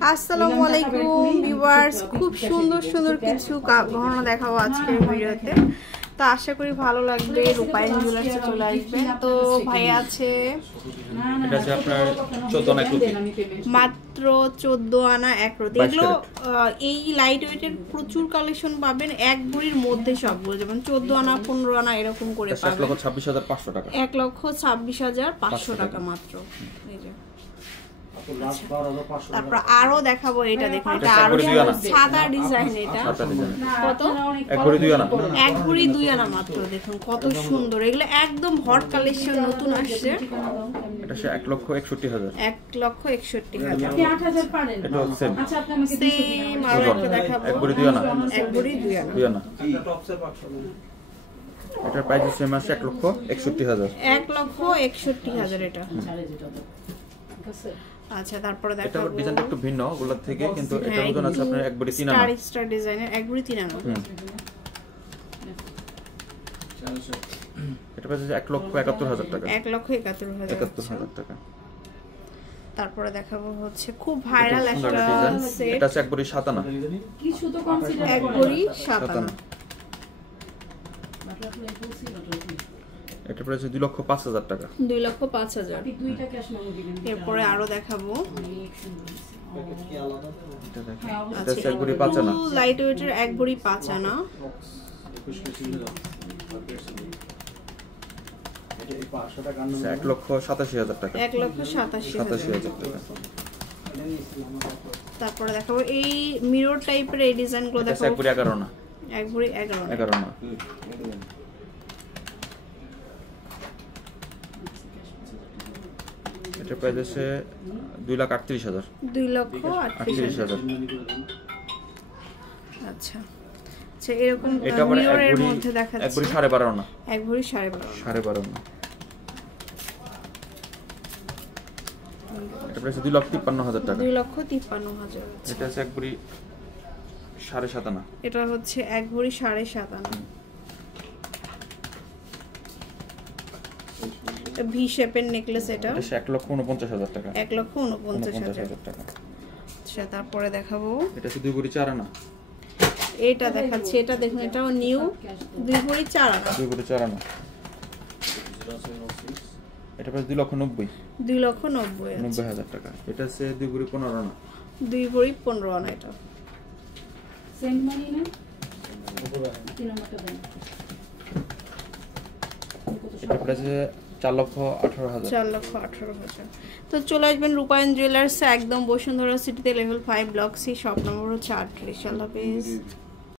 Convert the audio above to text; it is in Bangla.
আসসালামু আলাইকুম ভিউয়ার্স, খুব সুন্দর সুন্দর কিছু গহনা দেখাবো আজকের ভিডিওতে। তো আশা করি ভালো লাগবে। রূপায়ণ জুয়েলার্সে চলে আসবেন। তো ভাই আছে এটা আছে আপনার 14 আনা একরতি, মাত্র 14 আনা একরতি। এগুলো এই লাইট ওয়েটের প্রচুর কালেকশন পাবেন এক ভরির মধ্যে, সবগুলো যেমন 14 আনা 15 আনা এরকম করে পাবেন। 1,26,500 টাকা, 1,26,500 টাকা মাত্র। এই যে তারপর আরো দেখাবো, এটা দেখুন, এটা আরো সাদা ডিজাইন। এটা কত? এক ভরি 2 আনা মাত্র। দেখুন কত সুন্দর, এগুলো একদম হট কালেকশন, নতুন আসছে। এটা 1,61,000, 1,61,000। এটা সেম। আচ্ছা সেম আরো একটা দেখাবো, এক ভরি 2 আনা, এক ভরি 2 আনা। এটার প্রাইস সেম আছে 1,61,000, 1,61,000 এটা। আচ্ছা তারপরে দেখাবো, এটা ডিজাইনটা একটু ভিন্ন ওগুলোর থেকে, কিন্তু এটা ওজন আছে আপনার এক ভরি 3 আনা, স্টার ডিজাইনের এক ভরি 3 আনা। এটা প্রাইস 1,71,000 টাকা, 1,71,000 টাকা। তারপরে দেখাবো হচ্ছে খুব ভাইরাল একটা সেট, এটা আছে এক ভরি 7 আনা, এক ভরি 7 আনা। এটা প্রাইস 2,05,000 টাকা, 2,05,000। এরপরে আরো দেখাবো, এটা দেখেন, এটা আছে এক ভরি 5 আনা, লাইট ওয়েটের এক ভরি 5 আনা। এটা 1,87,000 টাকা, 1,87,000 টাকা। তারপরে দেখাবো এই মিরর টাইপের এই ডিজাইনগুলো দেখাবো, এক ভরি 11 আনা, এক ভরি 11 আনা। এটা প্রাইস আছে 2,38,000, 2,38,000। আচ্ছা আচ্ছা, এরকম মিররের মধ্যে দেখাচ্ছি, এক ভরি 12.5 আনা, এক ভরি 12.5 আনা। এটা প্রাইস 2,53,000 টাকা, 2,53,000। এটা আছে এক ভরি 7.5 আনা, এটা হচ্ছে এক ভরি 7.5 আনা। ভি শেপের নেকলেস, এটা 1,49,000 টাকা, 1,49,000 টাকা। আচ্ছা তারপরে দেখাবো, এটা আছে 2 ভরি 4 আনা, এটা দেখাচ্ছি, এটা দেখুন, এটাও নিউ, 2 ভরি 4 আনা, 2 ভরি 4 আনা। এটা প্রাইস 2,90,000 টাকা। এটা আছে 2 ভরি 15 আনা, 2 ভরি 15 আনা। এটা সেন্ট মানি না, এটা প্রাইস 4,18,000, 4,18,000। তো চলে আসবেন রূপায়ণ জুয়েলার্স, একদম বসুন্ধরা সিটিতে, level 5 block C, shop number হচ্ছে 38। আল্লাহ হাফেজ।